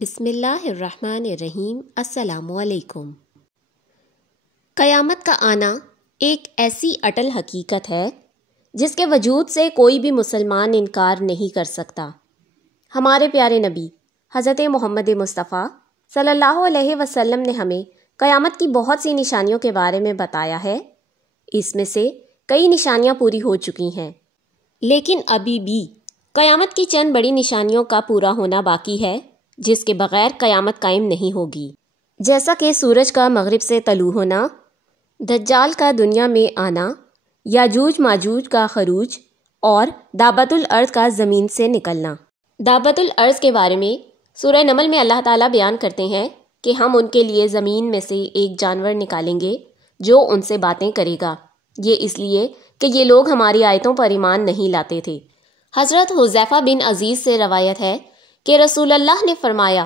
بسم اللہ الرحمن الرحیم۔ السلام علیکم۔ قیامت کا آنا ایک ایسی اٹل حقیقت ہے جس کے وجود سے کوئی بھی مسلمان انکار نہیں کر سکتا۔ ہمارے پیارے نبی حضرت محمد مصطفیٰ صلی اللہ علیہ وسلم نے ہمیں قیامت کی بہت سی نشانیوں کے بارے میں بتایا ہے۔ اس میں سے کئی نشانیاں پوری ہو چکی ہیں، لیکن ابھی بھی قیامت کی چند بڑی نشانیوں کا پورا ہونا باقی ہے جس کے بغیر قیامت قائم نہیں ہوگی، جیسا کہ سورج کا مغرب سے طلوع ہونا، دجال کا دنیا میں آنا، یاجوج ماجوج کا خروج اور دابۃ الارض کا زمین سے نکلنا۔ دابۃ الارض کے بارے میں سورہ نمل میں اللہ تعالیٰ بیان کرتے ہیں کہ ہم ان کے لیے زمین میں سے ایک جانور نکالیں گے جو ان سے باتیں کرے گا، یہ اس لیے کہ یہ لوگ ہماری آیتوں پر ایمان نہیں لاتے تھے۔ حضرت حذیفہ بن عزیز سے روایت ہے کہ رسول اللہ نے فرمایا،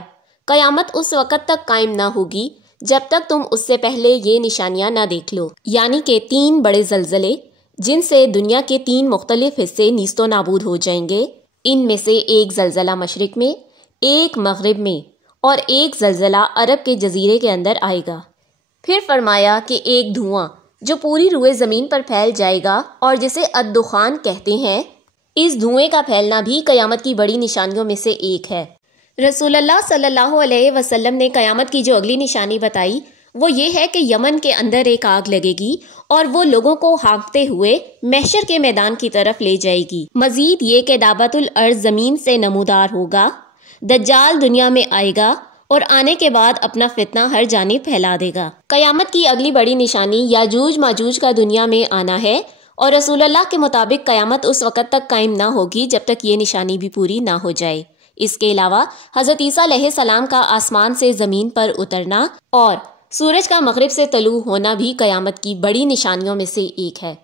قیامت اس وقت تک قائم نہ ہوگی جب تک تم اس سے پہلے یہ نشانیاں نہ دیکھ لو، یعنی کہ 3 بڑے زلزلے جن سے دنیا کے 3 مختلف حصے نیست و نابود ہو جائیں گے۔ ان میں سے ایک زلزلہ مشرق میں، ایک مغرب میں اور ایک زلزلہ عرب کے جزیرے کے اندر آئے گا۔ پھر فرمایا کہ ایک دھواں جو پوری روئے زمین پر پھیل جائے گا اور جسے الدخان کہتے ہیں، اس دھوئیں کا پھیلنا بھی قیامت کی بڑی نشانیوں میں سے ایک ہے۔ رسول اللہ صلی اللہ علیہ وسلم نے قیامت کی جو اگلی نشانی بتائی وہ یہ ہے کہ یمن کے اندر ایک آگ لگے گی اور وہ لوگوں کو ہانکتے ہوئے محشر کے میدان کی طرف لے جائے گی۔ مزید یہ کہ دابۃ الارض زمین سے نمودار ہوگا، دجال دنیا میں آئے گا اور آنے کے بعد اپنا فتنہ ہر جانب پھیلا دے گا۔ قیامت کی اگلی بڑی نشانی یاجوج ماجوج کا دنیا میں آنا ہے، اور رسول اللہ کے مطابق قیامت اس وقت تک قائم نہ ہوگی جب تک یہ نشانی بھی پوری نہ ہو جائے۔ اس کے علاوہ حضرت عیسیٰ علیہ السلام کا آسمان سے زمین پر اترنا اور سورج کا مغرب سے طلوع ہونا بھی قیامت کی بڑی نشانیوں میں سے ایک ہے۔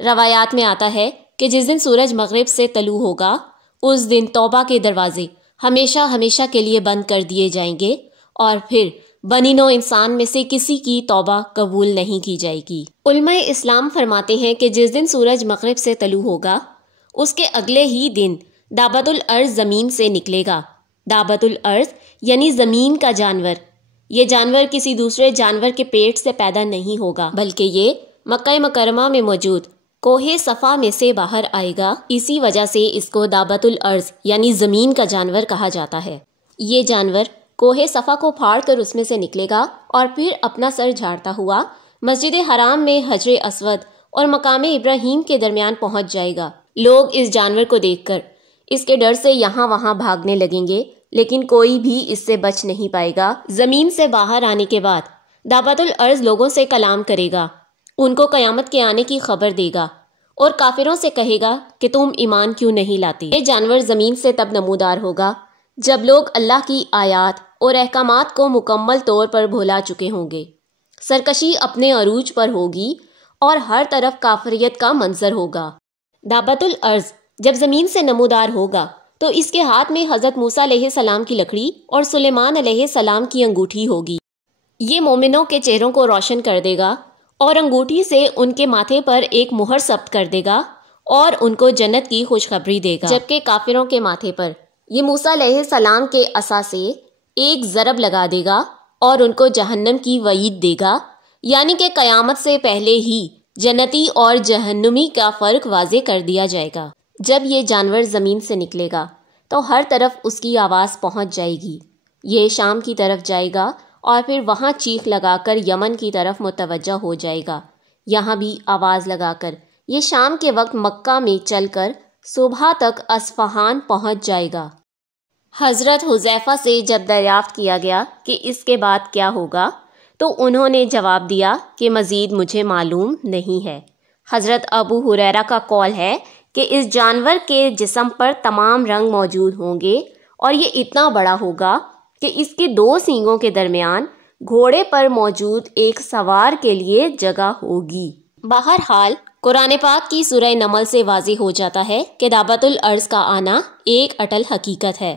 روایات میں آتا ہے کہ جس دن سورج مغرب سے طلوع ہوگا اس دن توبہ کے دروازے ہمیشہ ہمیشہ کے لیے بند کر دیے جائیں گے اور پھر بنی نوع انسان میں سے کسی کی توبہ قبول نہیں کی جائے گی۔ علماء اسلام فرماتے ہیں کہ جس دن سورج مغرب سے طلوع ہوگا اس کے اگلے ہی دن دابۃ الارض زمین سے نکلے گا۔ دابۃ الارض یعنی زمین کا جانور، یہ جانور کسی دوسرے جانور کے پیٹ سے پیدا نہیں ہوگا بلکہ یہ مکہ مکرمہ میں موجود کوہ صفا میں سے باہر آئے گا۔ اسی وجہ سے اس کو دابۃ الارض یعنی زمین کا جانور کہا جاتا ہے۔ یہ جانور کوہ صفا کو پھاڑ کر اس میں سے نکلے گا اور پھر اپنا سر جھاڑتا ہوا مسجد حرام میں حجر اسود اور مقام ابراہیم کے درمیان پہنچ جائے گا۔ لوگ اس جانور کو دیکھ کر اس کے ڈر سے یہاں وہاں بھاگنے لگیں گے، لیکن کوئی بھی اس سے بچ نہیں پائے گا۔ زمین سے باہر آنے کے بعد دابۃ الارض لوگوں سے کلام کرے گا، ان کو قیامت کے آنے کی خبر دے گا اور کافروں سے کہے گا کہ تم ایمان کیوں نہیں لاتے۔ یہ جانور زمین سے تب نمودار ہوگا جب لوگ اللہ کی آیات اور احکامات کو مکمل طور پر بھلا چکے ہوں گے، سرکشی اپنے عروج پر ہوگی اور ہر طرف کافریت کا منظر ہوگا۔ دابۃ الارض جب زمین سے نمودار ہوگا تو اس کے ہاتھ میں حضرت موسیٰ علیہ السلام کی لکڑی اور سلیمان علیہ السلام کی انگوٹھی ہوگی۔ یہ مومنوں کے چہروں کو روشن کر دے گا اور انگوٹھی سے ان کے ماتھے پر ایک مہر ثبت کر دے گا اور ان کو جنت کی خوشخبری دے گا، جبکہ کافروں کے ماتھے پر یہ موسیٰ علیہ السلام کے عصا سے ایک ضرب لگا دے گا اور ان کو جہنم کی وعید دے گا، یعنی کہ قیامت سے پہلے ہی جنتی اور جہنمی کا فرق واضح کر دیا جائے گا۔ جب یہ جانور زمین سے نکلے گا تو ہر طرف اس کی آواز پہنچ جائے گی۔ یہ شام کی طرف جائے گا اور پھر وہاں چیخ لگا کر یمن کی طرف متوجہ ہو جائے گا، یہاں بھی آواز لگا کر یہ شام کے وقت مکہ میں چل کر صبح تک اصفہان پہنچ جائے گا۔ حضرت حذیفہ سے جب دریافت کیا گیا کہ اس کے بعد کیا ہوگا تو انہوں نے جواب دیا کہ مزید مجھے معلوم نہیں ہے۔ حضرت ابو ہریرہ کا قول ہے کہ اس جانور کے جسم پر تمام رنگ موجود ہوں گے اور یہ اتنا بڑا ہوگا کہ اس کے 2 سینگوں کے درمیان گھوڑے پر موجود ایک سوار کے لیے جگہ ہوگی۔ بہرحال قرآن پاک کی سورہ نمل سے واضح ہو جاتا ہے کہ دابۃ الارض کا آنا ایک اٹل حقیقت ہے۔